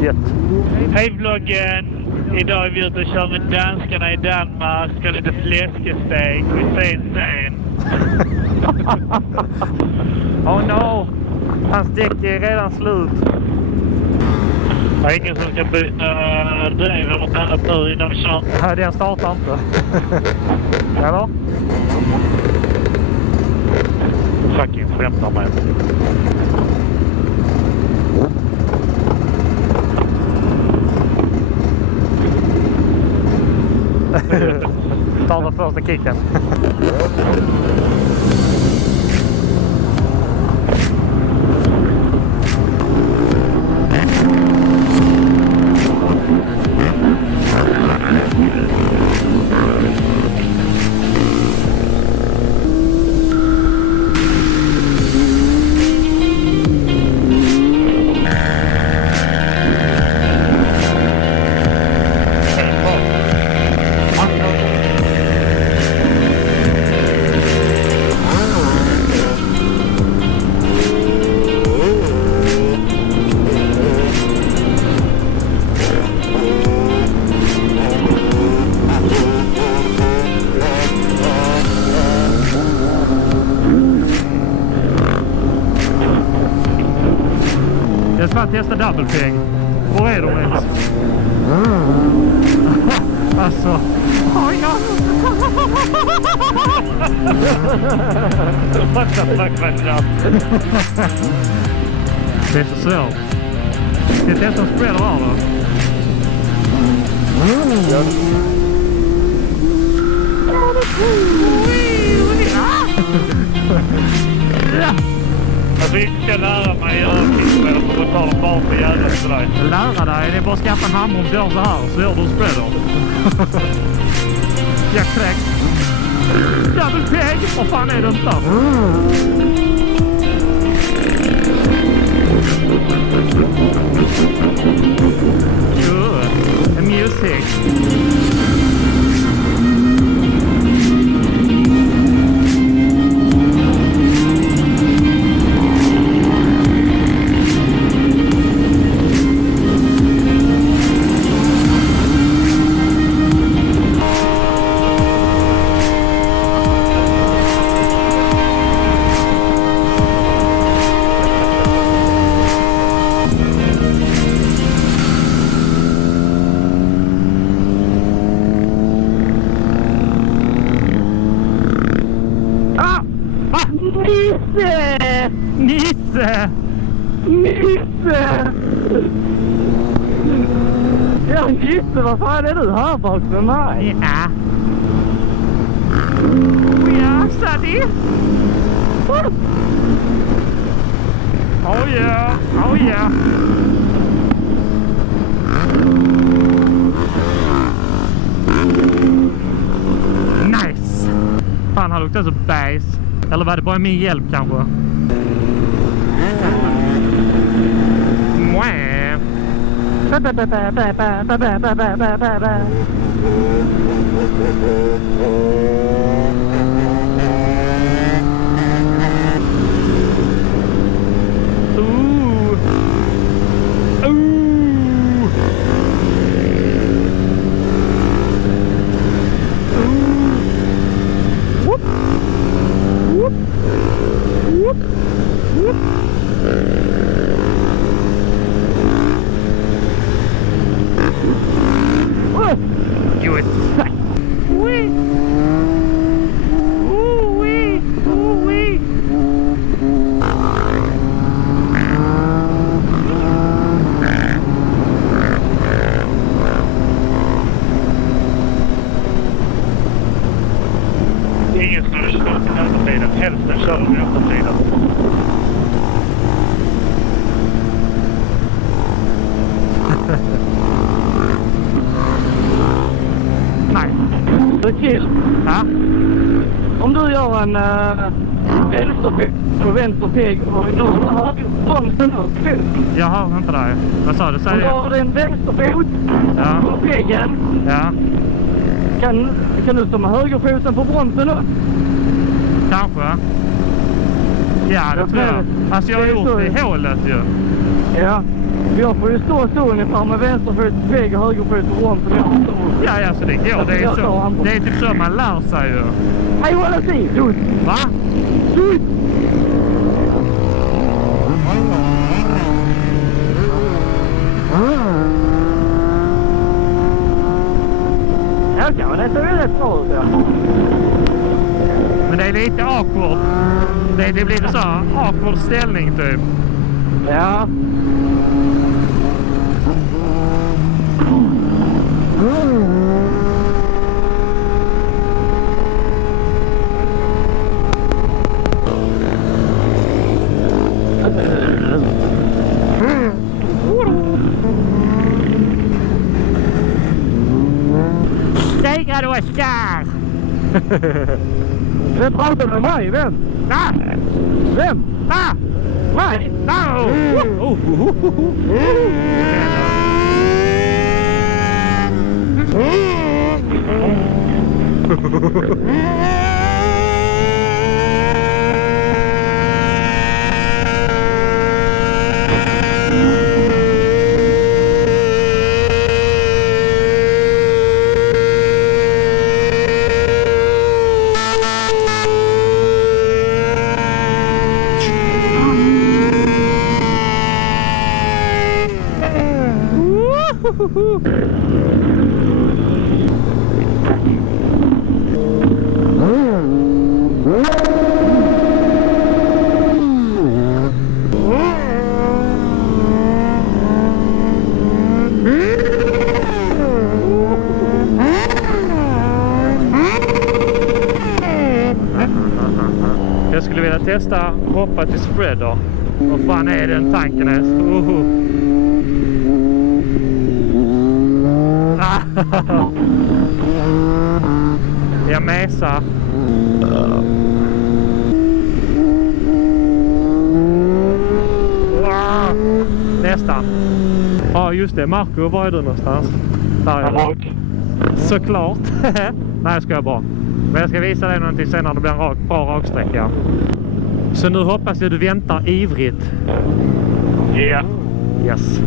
Shit. Hej vloggen! Idag är vi ute och kör med danskarna i Danmark. Ska lite fläskesteg. Vi ses sen. Oh no! Hans däck är redan slut. Det är ingen som ska byta driv eller något annat nu innan vi kör. Nej, den startar inte. Eller? Fucking skämtar med. Ta den första kicken. Jag ska testa double peg. Var är de ens? Alltså. Oj, ja. What the fuck was det? Det är så svårt. Ska jag testa en spreader av då? Ja. Alltså jag ska lära mig att göra kickspel för att ta dem bara för jävla för dig. Lära dig? Det är bara att skaffa en hammer och gör så här. Så gör du spreader. Jag kräkt. Double peg! Vad fan är det inte? Good. The music. Nisse! Ja, Nisse, vad fan är du här bak med mig? Ja. Ja, Sadie! Oh yeah, oh yeah. Nice! Fan, han luktar så bajs. Eller var det bara min hjälp kanske? Mwah. Ingen som har kört i vänstersidan. Hälften kör i vänstersidan. Nej. Det är kill. Ja? Om du gör en vänsterpeg och du har bromsen upp. Jag hör inte dig. Vad sa du? Om du har en vänsterfot på peggen. Ja. Kan du stå med högerfoten på bromsen upp? Kanske. Ja, det tror jag. Alltså jag har gjort det i hålet ju. Ja. Jag får ju stå så ungefär med vänsterfot på väg och högerfot på rom för nästa stå. Ja, så det går. Det är, så, det är typ så man lär sig ju. Hej, vad är det? Dutt! Va? Dutt! Ja, men det ser ju rätt bra ut, ja. Men det är lite awkward. Det blir så awkward ställning typ. Ja. STRAIGHTOASTERS! Vem pratar med mig? Vem? Va? Vem? Va? Mig? No! Jag skulle vilja testa hoppa till spreader. Vad fan är den tanken ens? Jag mesar. Nästan. Ja, just det. Marco, var är du någonstans? Där är jag. Såklart. Nej, jag ska bara. Men jag ska visa dig någonting sen när det blir en bra raksträcka. Så nu hoppas jag du väntar ivrigt. Ja. Yeah. Yes.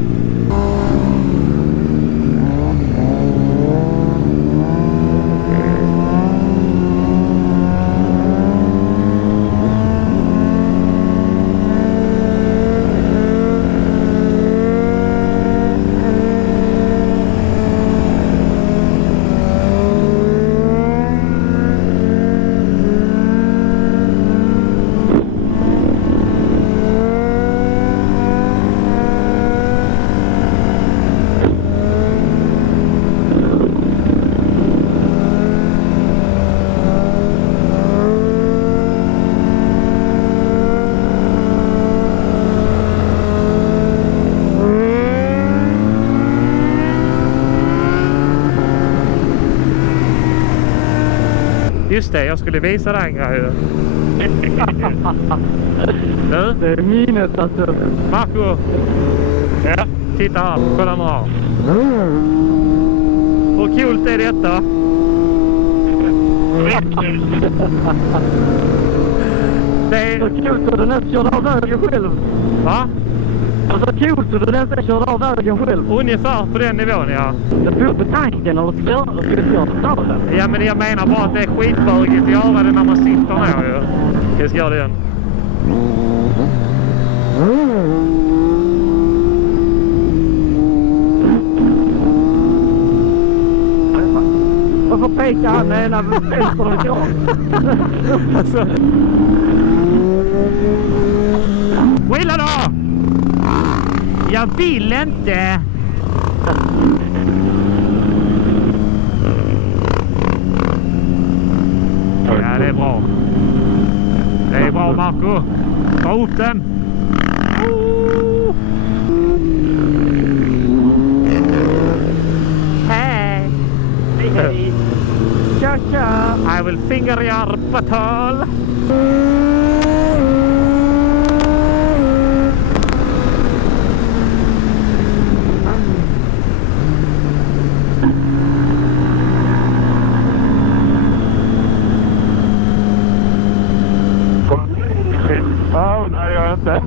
Just det, jag skulle visa dig en grej. Nu? Det är minnet alltså. Marco! Ja. Titta här, kolla nu här. Hur coolt är detta? Det är så coolt så du nästan körde av vägen själv. Va? Så coolt så du nästan körde av vägen själv. Ungefär på den nivån, ja. Jag bor på tanken eller ska jag ta den? Ja, men jag menar bara att det är skitbögigt att göra det när man sitter ner ju. Jag ska göra det igen. Varför pekar han med ena vänster och jag? Alltså. Willa då! Jag vill inte! Ja, det är bra. Det är bra, Marco. Ta upp den. Hej! Hej, hej. Tja, tja. I will finger your butthole. Ja, nej, jag inte.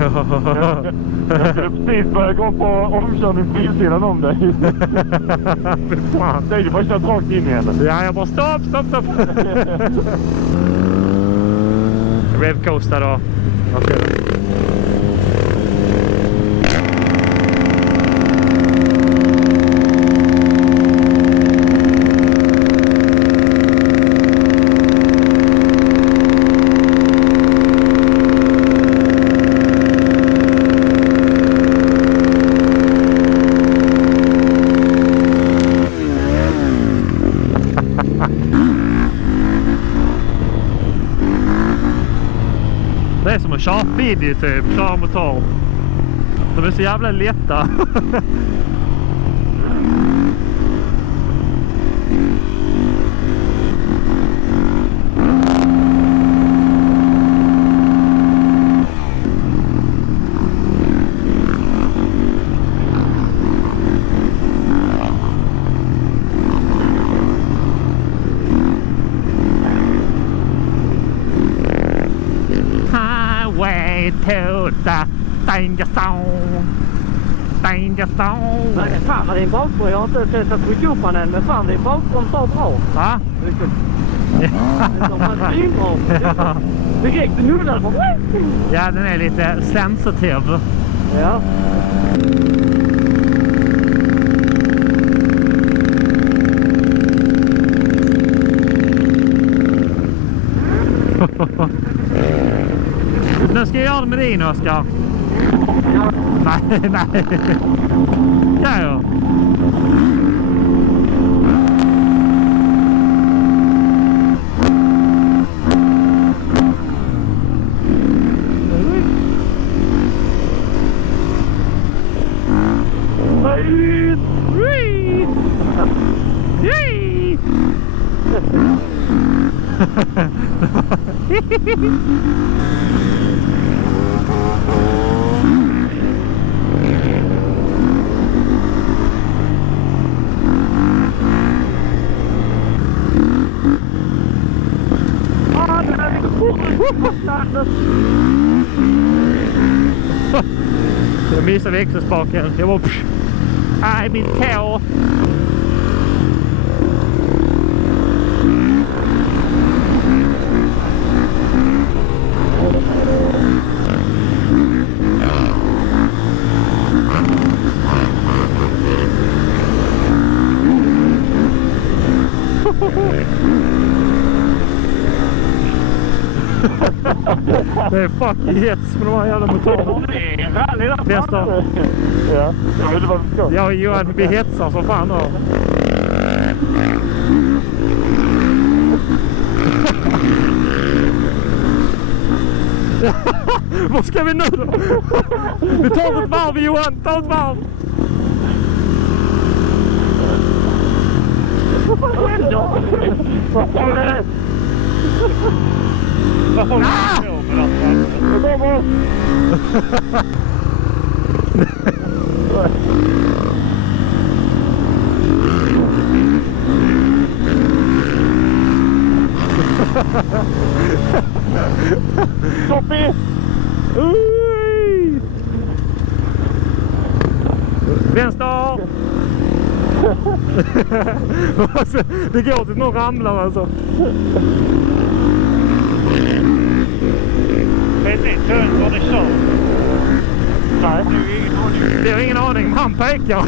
Jag skulle precis börja gå på omkörning på insidan om dig. Fan. Nej, du bara kört rakt in i henne. Ja, jag bara stopp. Revcoaster då. Vad ser du? Det är som att köra video typ, köra motor. De är så jävla lätta. Highway to the danger zone. Danger zone. Nej, fan vad din bakbromsar. Jag har inte sett att trycka upp den än, men fan din bakbroms står bra. Va? De har svinbra. Direkt nuddar på. Ja, den är lite sensitiv. Ja. Nu ska jag göra det med din, Oskar. Ja. Nej. Ja, ja. Jag missade växelspaken. Jag var... Aj, min tå! Det är fucking hets med de här jävla motorerna. Det är härligt. Bästa. Ja, jag vet vad vi ska. Jag och Johan, vi hetsar som fan då. Vad ska vi nu då? Vi tar ett varv, Johan, ta ett varv. Vad fan är det? Vad håller du på med alltså? Stoppi! Vänster! Det går till någon ramlar alltså. Vet ni inte vad det kör? Nej. Det har ingen aning, men han pekar.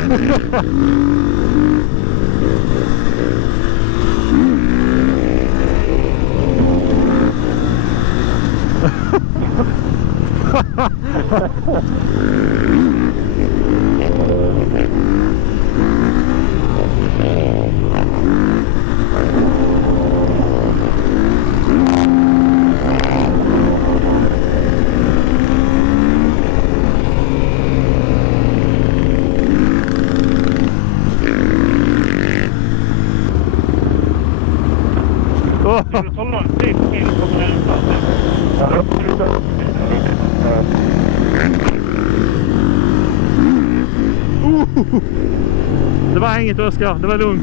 Det tar lång tid till att komma den Det var inget, Oskar, det var lugnt.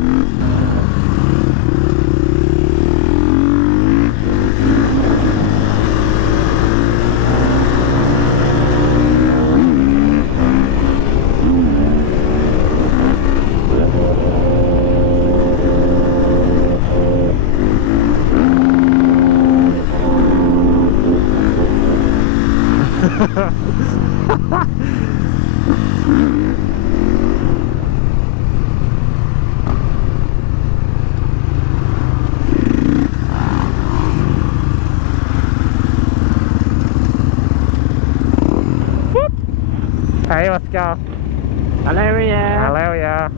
Hej Oskar! Hallå ja! Hallå ja!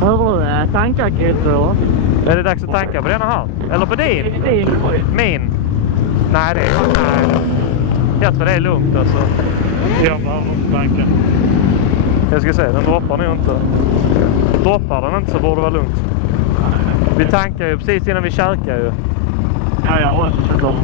Hör du tankar Christer? Är det dags att tanka på denna här? Eller på din? Min? Nej, det är nej. Jag tror det är lugnt alltså. Jag behöver inte tanka. Jag ska se, den droppar nog inte. Droppar den inte så borde det vara lugnt. Vi tankar ju precis innan vi käkar ju. Ja, också.